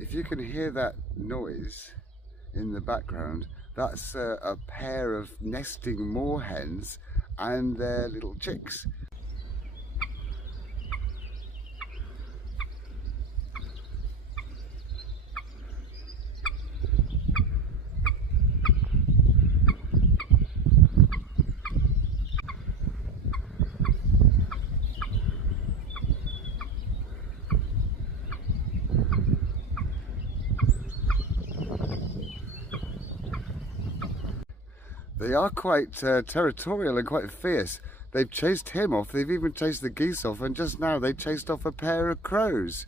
If you can hear that noise in the background, that's a pair of nesting moorhens and their little chicks. They are quite territorial and quite fierce. They've chased him off, they've even chased the geese off, and just now they chased off a pair of crows.